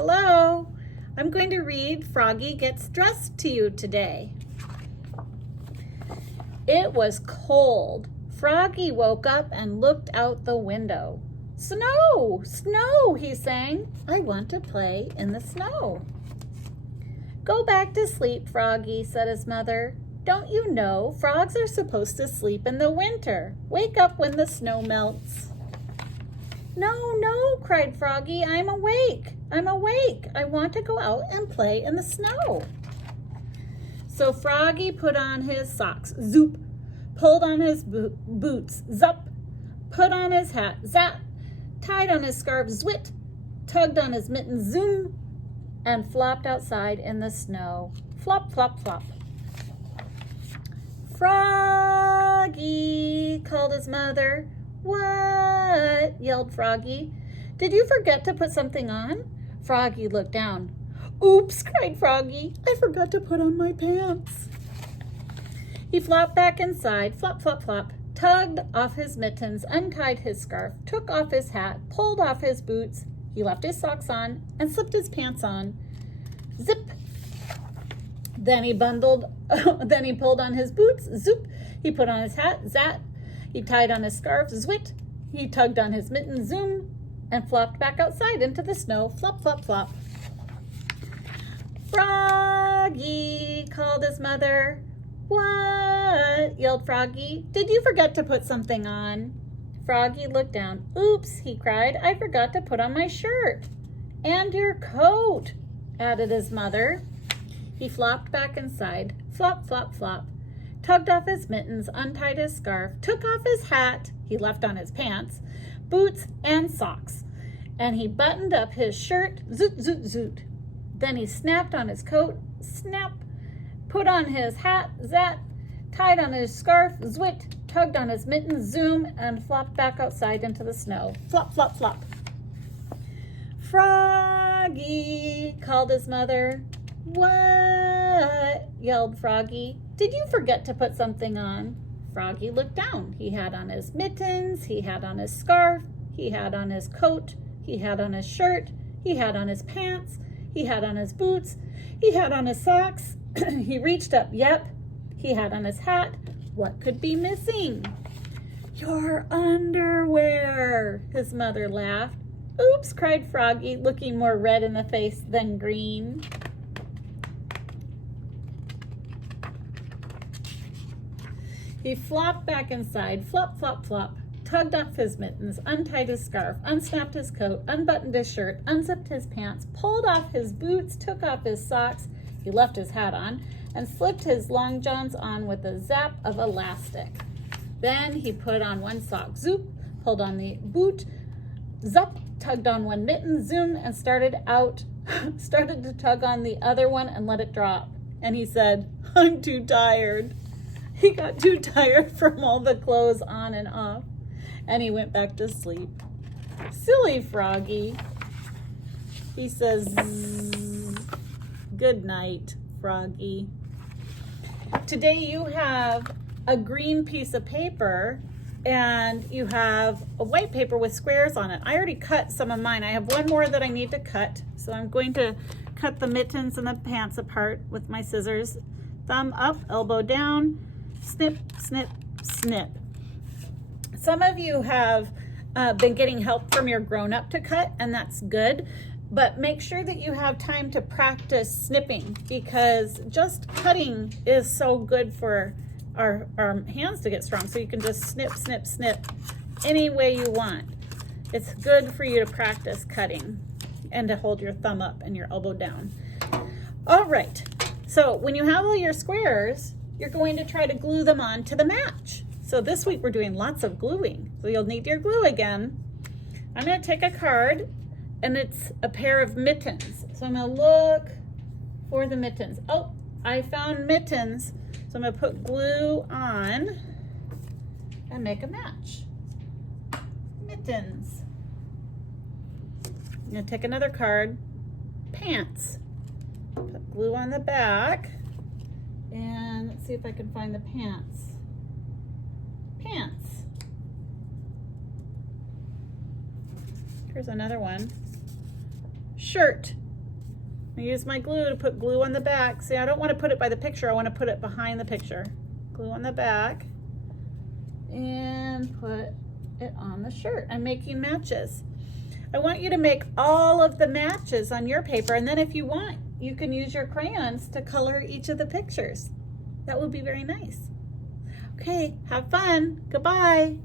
Hello, I'm going to read Froggy Gets Dressed to you today. It was cold. Froggy woke up and looked out the window. Snow, snow, he sang. I want to play in the snow. Go back to sleep, Froggy, said his mother. Don't you know frogs are supposed to sleep in the winter? Wake up when the snow melts. No, no, cried Froggy. I'm awake. I want to go out and play in the snow. So Froggy put on his socks, zoop, pulled on his boots, zup, put on his hat, zap, tied on his scarf, zwit, tugged on his mittens, zoom, and flopped outside in the snow. Flop, flop, flop. Froggy, called his mother. What? Yelled Froggy. Did you forget to put something on? Froggy looked down. Oops, cried Froggy. I forgot to put on my pants. He flopped back inside, flop, flop, flop, tugged off his mittens, untied his scarf, took off his hat, pulled off his boots. He left his socks on and slipped his pants on. Zip. Then he pulled on his boots, zoop. He put on his hat, zat. He tied on his scarf, zwit. He tugged on his mittens, zoom, and flopped back outside into the snow, flop, flop, flop. Froggy, called his mother. What? Yelled Froggy. Did you forget to put something on? Froggy looked down. Oops, he cried. I forgot to put on my shirt. And your coat, added his mother. He flopped back inside, flop, flop, flop, tugged off his mittens, untied his scarf, took off his hat, he left on his pants, boots, and socks. And he buttoned up his shirt, zoot, zoot, zoot. Then he snapped on his coat, snap, put on his hat, zat, tied on his scarf, zwit, tugged on his mittens, zoom, and flopped back outside into the snow. Flop, flop, flop. Froggy, called his mother. What? Yelled Froggy. Did you forget to put something on? Froggy looked down. He had on his mittens, he had on his scarf, he had on his coat, he had on his shirt, he had on his pants, he had on his boots, he had on his socks. He reached up, yep. He had on his hat. What could be missing? Your underwear, his mother laughed. Oops, cried Froggy, looking more red in the face than green. He flopped back inside, flop, flop, flop, tugged off his mittens, untied his scarf, unsnapped his coat, unbuttoned his shirt, unzipped his pants, pulled off his boots, took off his socks, he left his hat on, and slipped his long johns on with a zap of elastic. Then he put on one sock, zoop, pulled on the boot, zup, tugged on one mitten, zoom, and started to tug on the other one and let it drop. And he said, I'm too tired. He got too tired from all the clothes on and off, and he went back to sleep. Silly Froggy. He says, good night, Froggy. Today you have a green piece of paper and you have a white paper with squares on it. I already cut some of mine. I have one more that I need to cut, so I'm going to cut the mittens and the pants apart with my scissors. Thumb up, elbow down, snip, snip, snip. Some of you have been getting help from your grown-up to cut, and that's good, but make sure that you have time to practice snipping, because just cutting is so good for our hands to get strong. So you can just snip, snip, snip any way you want. It's good for you to practice cutting and to hold your thumb up and your elbow down. All right, so when you have all your squares, you're going to try to glue them on to the match. So this week we're doing lots of gluing. So you'll need your glue again. I'm gonna take a card and it's a pair of mittens. So I'm gonna look for the mittens. Oh, I found mittens. So I'm gonna put glue on and make a match. Mittens. I'm gonna take another card, pants. Put glue on the back. And let's see if I can find the pants. Pants. Here's another one. Shirt. I use my glue to put glue on the back. See, I don't want to put it by the picture. I want to put it behind the picture. Glue on the back and put it on the shirt. I'm making matches. I want you to make all of the matches on your paper, and then if you want, you can use your crayons to color each of the pictures. That would be very nice. Okay, have fun. Goodbye.